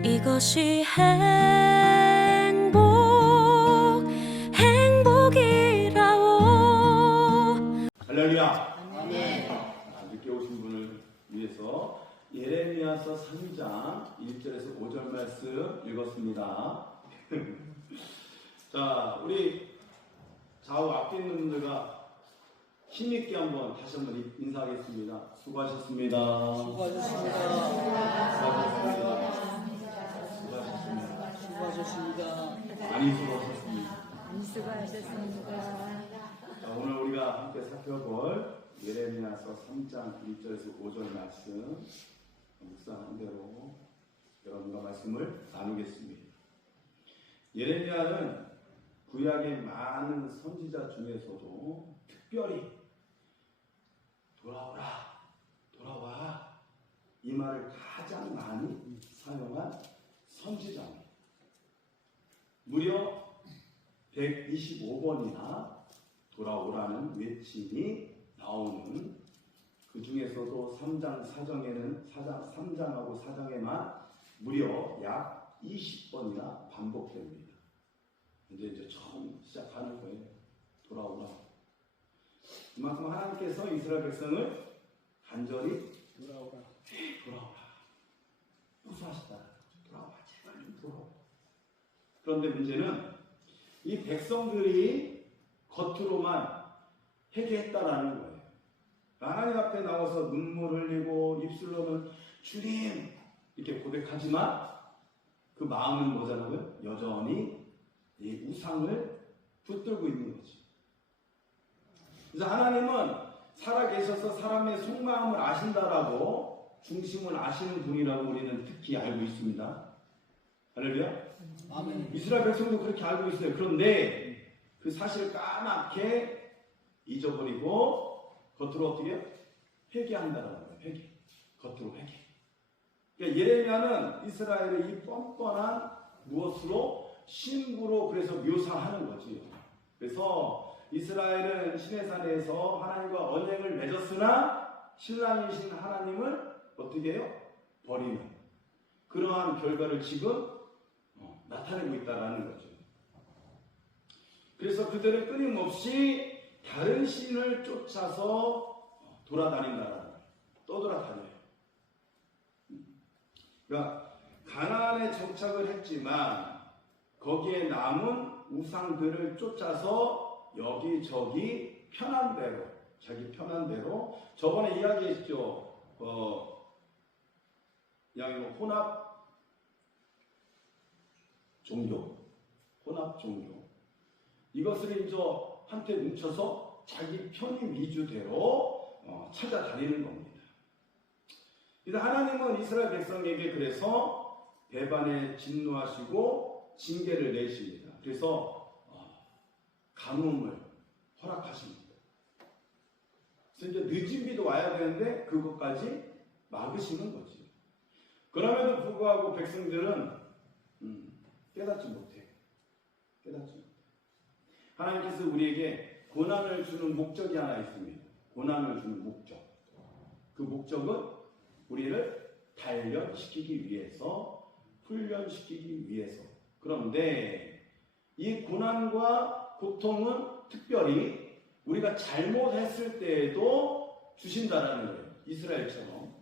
이것이 행복이라오. 할렐루야. 아멘. 늦게 오신 분을 위해서 예레미야서 3장 1절에서 5절 말씀 읽었습니다. 자, 우리 좌우 앞에 있는 분들과 힘있게 다시 한번 인사하겠습니다. 수고하셨습니다. 수고하셨습니다. 많이 수고하셨습니다. 많이 수고하셨습니다. 자, 오늘 우리가 함께 살펴볼 예레미야서 3장 1절에서 5절 말씀 묵상한 대로 여러분과 말씀을 나누겠습니다. 예레미야는 구약의 많은 선지자 중에서도 특별히 돌아와 이 말을 가장 많이 사용한 선지자입니다. 무려 125번이나 돌아오라는 외침이 나오는, 그 중에서도 3장하고 4장에만 무려 약 20번이나 반복됩니다. 이제 처음 시작하는 거예요. 돌아오라. 그만큼 하나님께서 이스라엘 백성을 간절히 돌아오라. 무수하시다. 돌아와. 제발 좀 돌아와. 그런데 문제는 이 백성들이 겉으로만 회개했다라는 거예요. 하나님 앞에 나와서 눈물 흘리고 입술로는 주님 이렇게 고백하지만 그 마음은 뭐잖아요? 여전히 이 우상을 붙들고 있는 거지. 그래서 하나님은 살아계셔서 사람의 속마음을 아신다라고, 중심을 아시는 분이라고 우리는 특히 알고 있습니다. 할렐루야. 아멘. 이스라엘 백성도 그렇게 알고 있어요. 그런데 그 사실을 까맣게 잊어버리고 겉으로 어떻게 회개한다라는 거예요. 겉으로 회개. 그러니까 예레미야는 이스라엘의 이 뻔뻔한 무엇으로 신부로 그래서 묘사하는 거지. 그래서 이스라엘은 시내산에서 하나님과 언약을 맺었으나 신랑이신 하나님을 어떻게 해요? 버리는 그러한 결과를 지금 나타내고 있다는 거죠. 그래서 그들은 끊임없이 다른 신을 쫓아서 돌아다닌다라는 거예요. 떠돌아다녀요. 그러니까 가나안에 정착을 했지만 거기에 남은 우상들을 쫓아서 여기저기 편한 대로, 자기 편한 대로, 저번에 이야기했죠. 그냥 혼합 종교. 이것을 이제 한테 뭉쳐서 자기 편의 위주대로 찾아다니는 겁니다. 그래서 하나님은 이스라엘 백성에게 그래서 배반에 진노하시고 징계를 내십니다. 그래서 가뭄을 허락하십니다. 그래서 이제 늦은 비도 와야 되는데 그것까지 막으시는 거지. 그럼에도 불구하고 백성들은 깨닫지 못해. 하나님께서 우리에게 고난을 주는 목적이 하나 있습니다. 고난을 주는 목적. 그 목적은 우리를 단련시키기 위해서, 훈련시키기 위해서. 그런데 이 고난과 고통은 특별히 우리가 잘못했을 때에도 주신다라는 거예요. 이스라엘처럼.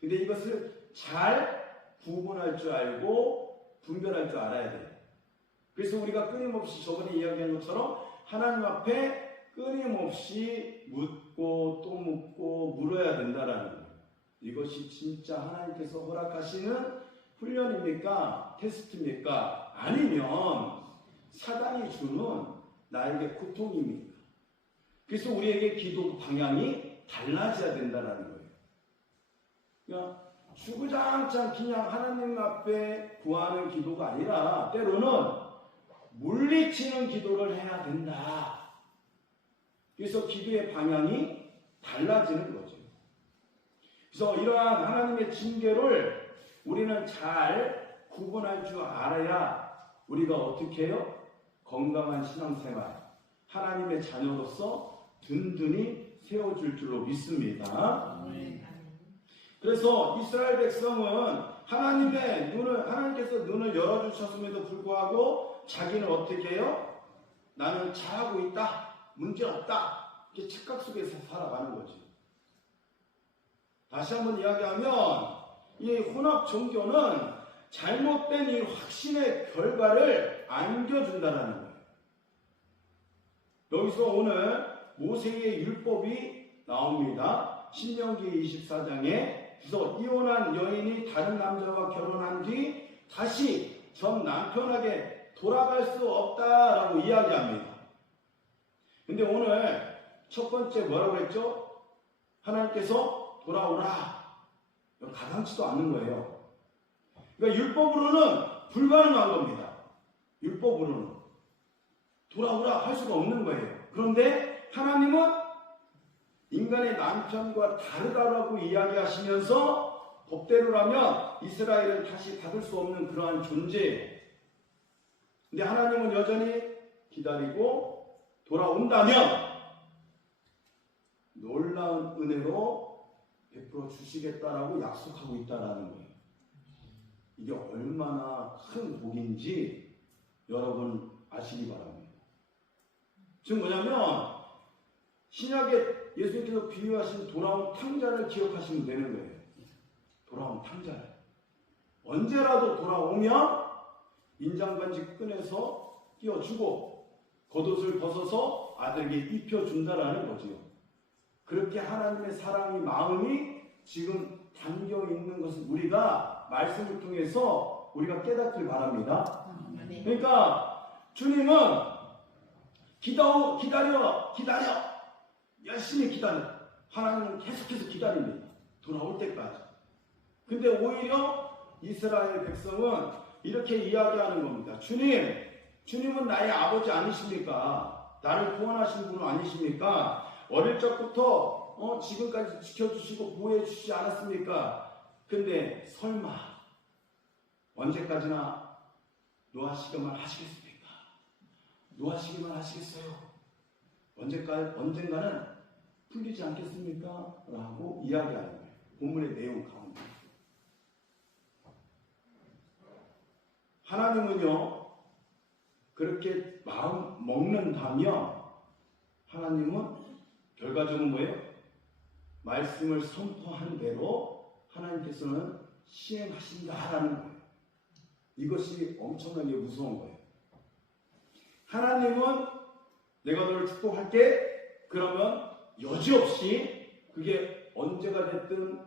근데 이것을 잘 구분할 줄 알고 분별할 줄 알아야 돼요. 그래서 우리가 끊임없이 저번에 이야기한 것처럼 하나님 앞에 끊임없이 묻고 또 묻고 물어야 된다라는 거예요. 이것이 진짜 하나님께서 허락하시는 훈련입니까? 테스트입니까? 아니면 사단이 주는 나에게 고통입니까? 그래서 우리에게 기도 방향이 달라져야 된다라는 거예요. 그냥 주구장창 그냥 하나님 앞에 구하는 기도가 아니라 때로는 물리치는 기도를 해야 된다. 그래서 기도의 방향이 달라지는 거죠. 그래서 이러한 하나님의 징계를 우리는 잘 구분할 줄 알아야 우리가 어떻게 해요? 건강한 신앙생활, 하나님의 자녀로서 든든히 세워줄 줄로 믿습니다. 그래서 이스라엘 백성은 하나님께서 눈을 열어주셨음에도 불구하고 자기는 어떻게 해요? 나는 잘하고 있다. 문제없다. 이렇게 착각 속에서 살아가는 거지. 다시 한번 이야기하면 이 혼합 종교는 잘못된 이 확신의 결과를 안겨준다는 거예요. 여기서 오늘 모세의 율법이 나옵니다. 신명기 24장에 그래서 이혼한 여인이 다른 남자와 결혼한 뒤 다시 전 남편에게 돌아갈 수 없다라고 이야기합니다. 근데 오늘 첫 번째 뭐라고 했죠? 하나님께서 돌아오라. 가당치도 않는 거예요. 그러니까 율법으로는 불가능한 겁니다. 율법으로는 돌아오라 할 수가 없는 거예요. 그런데 하나님은 인간의 남편과 다르다라고 이야기하시면서 법대로라면 이스라엘은 다시 받을 수 없는 그러한 존재예요. 근데 하나님은 여전히 기다리고 돌아온다면 놀라운 은혜로 베풀어 주시겠다라고 약속하고 있다라는 거예요. 이게 얼마나 큰 복인지 여러분 아시기 바랍니다. 지금 뭐냐면 신약에 예수님께서 비유하신 돌아온 탕자를 기억하시면 되는 거예요. 돌아온 탕자를. 언제라도 돌아오면 인장반지 꺼내서 끼워주고 겉옷을 벗어서 아들에게 입혀준다라는 거지요. 그렇게 하나님의 사랑의 마음이 지금 담겨 있는 것을 우리가 말씀을 통해서 우리가 깨닫길 바랍니다. 그러니까 주님은 기다려 열심히 기다려. 하나님은 계속해서 기다립니다. 돌아올 때까지. 근데 오히려 이스라엘 백성은 이렇게 이야기하는 겁니다. 주님은 나의 아버지 아니십니까? 나를 구원하신 분은 아니십니까? 어릴 적부터 지금까지 지켜주시고 보호해 주시지 않았습니까? 근데 설마 언제까지나 노하시기만 하시겠습니까? 노하시기만 하시겠어요? 언젠가는 풀리지 않겠습니까? 라고 이야기하는 거예요. 본문의 내용 가운데. 하나님은요, 그렇게 마음 먹는다면 하나님은 결과적으로 뭐예요? 말씀을 선포한 대로 하나님께서는 시행하신다라는 거예요. 이것이 엄청나게 무서운 거예요. 하나님은 내가 너를 축복할게. 그러면 여지없이 그게 언제가 됐든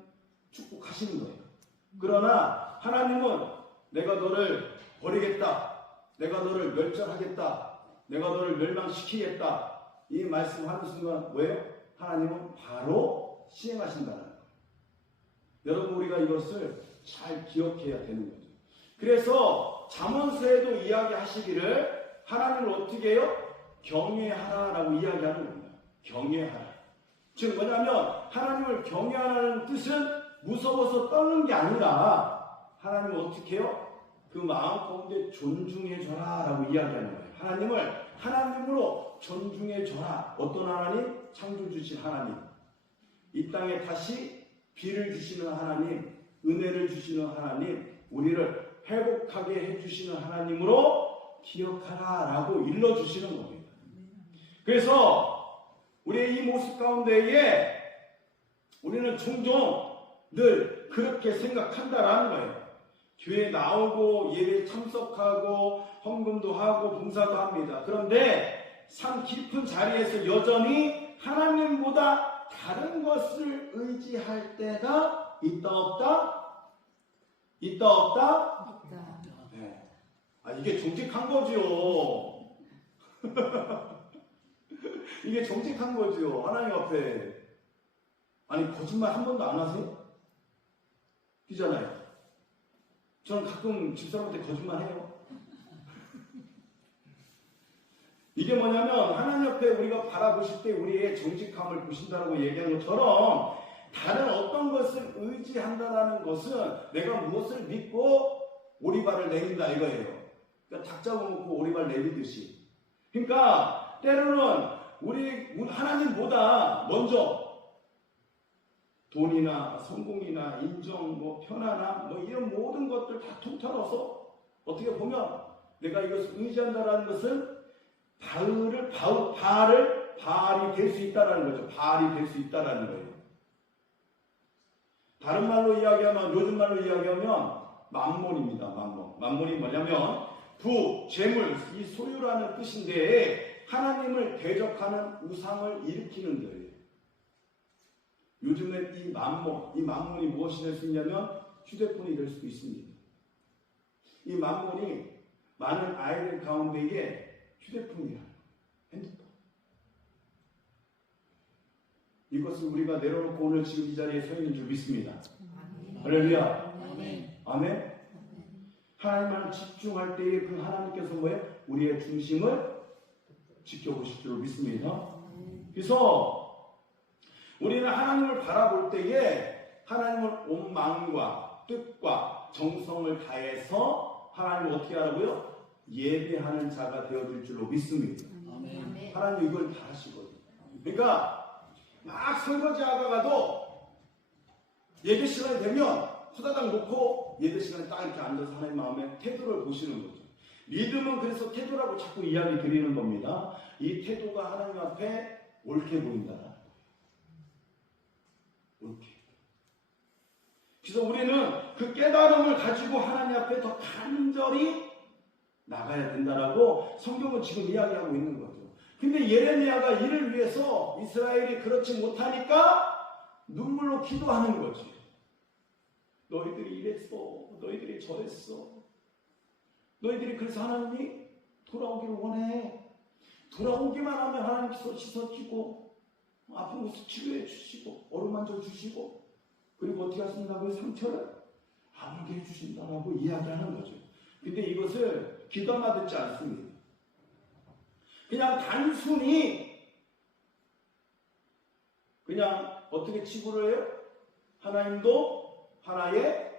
축복하시는 거예요. 그러나 하나님은 내가 너를 버리겠다. 내가 너를 멸절하겠다. 내가 너를 멸망시키겠다. 이 말씀하는 순간 뭐예요? 하나님은 바로 시행하신다는 거예요. 여러분 우리가 이것을 잘 기억해야 되는 거죠. 그래서 잠언서에도 이야기하시기를 하나님을 어떻게 해요? 경외하라라고 이야기하는 겁니다. 경외하라. 즉 뭐냐면 하나님을 경외하라는 뜻은 무서워서 떠는 게 아니라 하나님을 어떻게 해요? 그 마음 가운데 존중해줘라 라고 이야기하는 거예요. 하나님을 하나님으로 존중해줘라. 어떤 하나님? 창조 주신 하나님. 이 땅에 다시 비를 주시는 하나님, 은혜를 주시는 하나님, 우리를 회복하게 해주시는 하나님으로 기억하라 라고 일러주시는 겁니다. 그래서 우리의 이 모습 가운데에 우리는 종종 늘 그렇게 생각한다라는 거예요. 교회 나오고 예배 참석하고 헌금도 하고 봉사도 합니다. 그런데 산 깊은 자리에서 여전히 하나님보다 다른 것을 의지할 때가 있다 없다? 있다 없다? 네. 이게 정직한 거지요. 이게 정직한 거지요. 하나님 앞에. 아니 거짓말 한 번도 안 하세요? 그잖아요. 저는 가끔 집사람한테 거짓말해요. 이게 뭐냐면 하나님 앞에 우리가 바라보실 때 우리의 정직함을 보신다고 얘기한 것처럼 다른 어떤 것을 의지한다는 것은 내가 무엇을 믿고 오리발을 내린다 이거예요. 그러니까 닭 잡아먹고 오리발 내리듯이. 그러니까 때로는 우리 하나님보다 먼저 돈이나 성공이나 인정, 뭐 편안함, 뭐 이런 모든 것들 다 통틀어서 어떻게 보면 내가 이것을 의지한다라는 것은 바알이 될 수 있다라는 거죠. 바알이 될 수 있다라는 거예요. 다른 말로 이야기하면, 요즘 말로 이야기하면 만몬입니다. 만몬이 뭐냐면 부, 재물, 이 소유라는 뜻인데 하나님을 대적하는 우상을 일으키는 거예요. 요즘에 이 만몬이 무엇이 될 수 있냐면 휴대폰이 될 수도 있습니다. 이 만몬이 많은 아이들 가운데에 휴대폰이야. 핸드폰. 이것을 우리가 내려놓고 오늘 지금 이 자리에 서 있는 줄 믿습니다. 할렐루야. 아멘. 하나님만 집중할 때에 그 하나님께서 뭐예요? 우리의 중심을 지켜보실 줄 믿습니다. 그래서 우리는 하나님을 바라볼 때에 하나님을 온 마음과 뜻과 정성을 다해서 하나님을 어떻게 하라고요? 예배하는 자가 되어질 줄로 믿습니다. 하나님 이걸 다 하시거든요. 그러니까 막 설거지 하다가도 예배 시간이 되면 후다닥 놓고 예배 시간에 딱 이렇게 앉아서 하나님 마음에 태도를 보시는 거죠. 믿음은 그래서 태도라고 자꾸 이야기 드리는 겁니다. 이 태도가 하나님 앞에 옳게 보인다. 옳게. 그래서 우리는 그 깨달음을 가지고 하나님 앞에 더 간절히 나가야 된다라고 성경은 지금 이야기하고 있는 거죠. 근데 예레미야가 이를 위해서 이스라엘이 그렇지 못하니까 눈물로 기도하는 거지. 너희들이 이랬어. 너희들이 저랬어. 너희들이 그래서 하나님이 돌아오기를 원해. 돌아오기만 하면 하나님께서 씻어주고 아픈 곳을 치료해 주시고 어루만져 주시고 그리고 어떻게 하신다고요? 상처를 아물게 해주신다라고 이야기하는 거죠. 근데 이것을 귀담아 듣지 않습니다. 그냥 단순히 그냥 어떻게 치부를 해요? 하나님도 하나의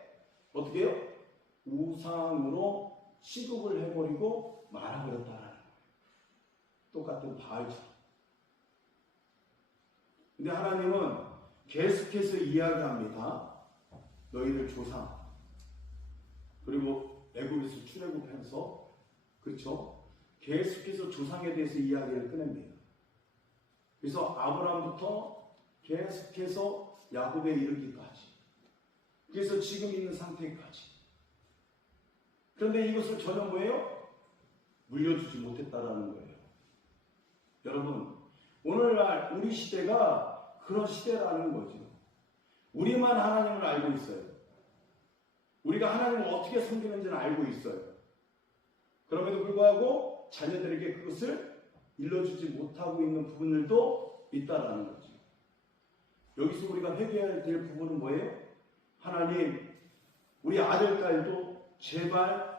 어떻게 해요? 우상으로 취급을 해버리고 말아버렸다라는 거예요. 똑같은 바알처럼. 근데 하나님은 계속해서 이야기합니다. 너희들 조상 그리고 애굽에서 출애굽해서 그렇죠? 계속해서 조상에 대해서 이야기를 꺼냅니다. 그래서 아브라함부터 계속해서 야곱에 이르기까지 그래서 지금 있는 상태까지. 그런데 이것을 전혀 뭐예요? 물려주지 못했다라는 거예요. 여러분, 오늘날 우리 시대가 그런 시대라는 거죠. 우리만 하나님을 알고 있어요. 우리가 하나님을 어떻게 섬기는지는 알고 있어요. 그럼에도 불구하고 자녀들에게 그것을 일러주지 못하고 있는 부분들도 있다라는 거죠. 여기서 우리가 회개해야 될 부분은 뭐예요? 하나님, 우리 아들딸도 제발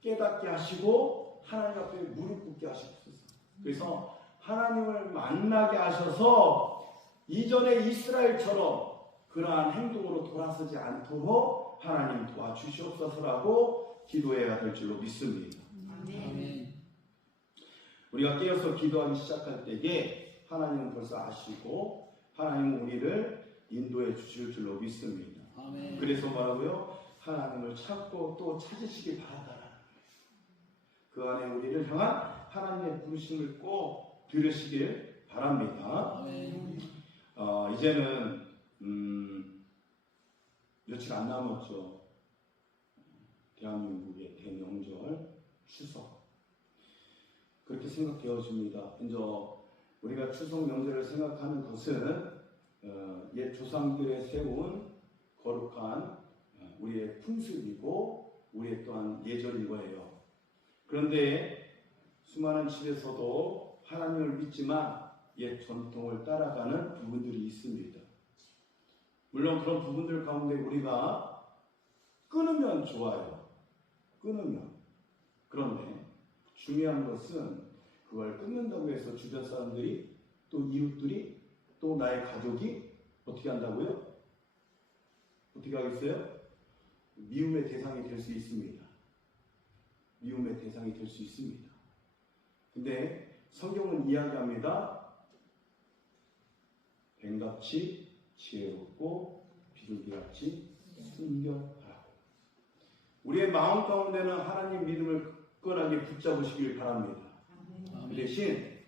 깨닫게 하시고 하나님 앞에 무릎 꿇게 하시옵소서. 그래서 하나님을 만나게 하셔서 이전에 이스라엘처럼 그러한 행동으로 돌아서지 않도록 하나님 도와주시옵소서라고 기도해야 될 줄로 믿습니다. 아멘. 우리가 깨어서 기도하기 시작할 때에 하나님은 벌써 아시고 하나님은 우리를 인도해 주실 줄로 믿습니다. 아멘. 그래서 뭐라고요? 하나님을 찾고 또 찾으시기 바란다라는 거예요. 그 안에 우리를 향한 하나님의 부르심을 꼭 들으시길 바랍니다. 아멘. 이제는 며칠 안 남았죠. 대한민국의 대명절 추석 그렇게 생각되어집니다. 이제 우리가 추석 명절을 생각하는 것은 옛 조상들의 세운 거룩한 우리의 풍습이고 우리의 또한 예절인 거예요. 그런데 수많은 집에서도 하나님을 믿지만 옛 전통을 따라가는 부분들이 있습니다. 물론 그런 부분들 가운데 우리가 끊으면 좋아요. 끊으면. 그런데 중요한 것은 그걸 끊는다고 해서 주변 사람들이 또 이웃들이 또 나의 가족이 어떻게 한다고요? 어떻게 하겠어요? 미움의 대상이 될 수 있습니다. 미움의 대상이 될 수 있습니다. 근데 성경은 이야기합니다. 뱀같이 지혜롭고 비둘기같이 순결하라고. 우리의 마음 가운데는 하나님 믿음을 굳건하게 붙잡으시길 바랍니다. 그 대신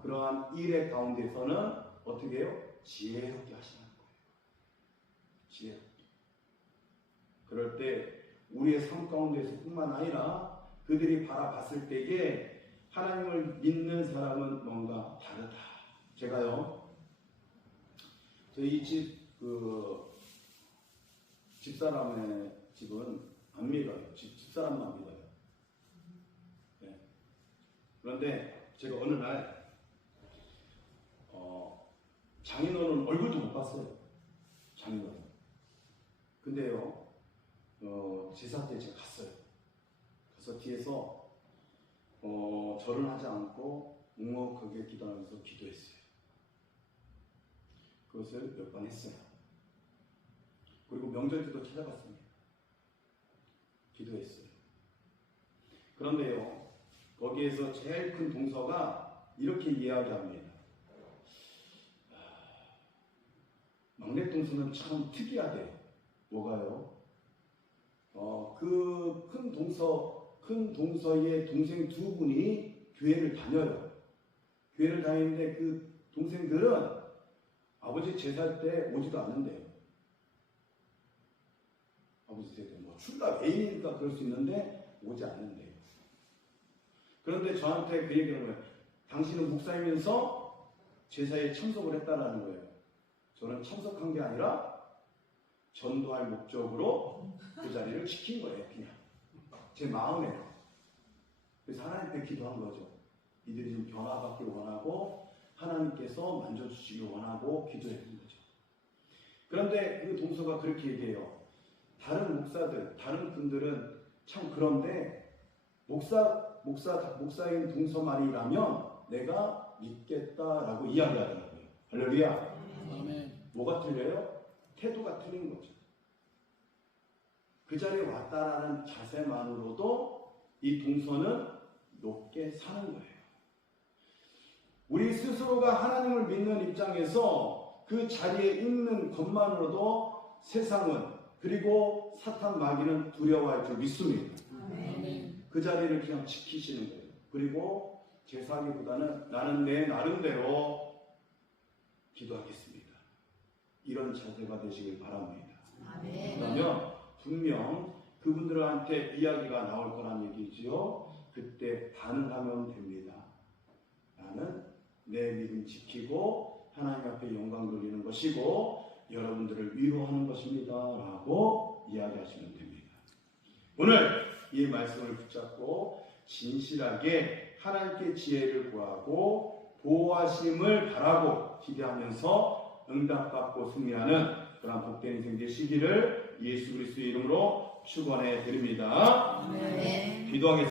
그러한 일의 가운데서는 어떻게 해요? 지혜롭게 하시는 거예요. 지혜롭게. 그럴 때 우리의 삶 가운데서 뿐만 아니라 그들이 바라봤을 때에 하나님을 믿는 사람은 뭔가 다르다. 제가요, 저희 집사람의 집은 안 믿어요. 집사람만 믿어요. 네. 그런데 제가 어느 날 장인어른 얼굴도 못 봤어요. 장인어른. 근데요, 제사 때 제가 갔어요. 가서 뒤에서 절은 하지 않고 묵묵하게 기도하면서 기도했어요. 그것을 몇 번 했어요. 그리고 명절 때도 찾아갔습니다. 기도했어요. 그런데요, 거기에서 제일 큰 동서가 이렇게 이야기합니다. 막내 동서는 참 특이하대요. 뭐가요? 그 큰 동서의 동생 두 분이 교회를 다녀요. 교회를 다니는데 그 동생들은 아버지 제사 때 오지도 않는데요. 아버지 제사 때 뭐 출가 외인이니까 그럴 수 있는데 오지 않는데요. 그런데 저한테 그 얘기를 하는 거예요. 당신은 목사이면서 제사에 참석을 했다라는 거예요. 저는 참석한 게 아니라 전도할 목적으로 그 자리를 지킨 거예요. 그냥 제 마음에요. 그래서 하나님께 기도한 거죠. 이들이 좀 변화받길 원하고 하나님께서 만져주시길 원하고 기도했던 거죠. 그런데 그 동서가 그렇게 얘기해요. 다른 목사들, 다른 분들은 참 그런데 목사인 동서 말이라면 내가 믿겠다라고 이야기하더라고요. 할렐루야. 아멘. 뭐가 틀려요? 태도가 틀린 거죠. 그 자리에 왔다라는 자세만으로도 이 동서는 높게 사는 거예요. 우리 스스로가 하나님을 믿는 입장에서 그 자리에 있는 것만으로도 세상은 그리고 사탄 마귀는 두려워할 줄 믿습니다. 아멘. 그 자리를 그냥 지키시는 거예요. 그리고 제사하기보다는 나는 내 나름대로 기도하겠습니다. 이런 자세가 되시길 바랍니다. 그러면 분명 그분들한테 이야기가 나올 거란 얘기지요. 그때 반응하면 됩니다. 나는 내 믿음 지키고 하나님 앞에 영광 돌리는 것이고 여러분들을 위로하는 것입니다. 라고 이야기하시면 됩니다. 오늘 이 말씀을 붙잡고 진실하게 하나님께 지혜를 구하고 보호하심을 바라고 기대하면서 응답받고 승리하는 그런 복된 인생 되시기를 예수 그리스도의 이름으로 축원해 드립니다. 네. 기도하겠습니다.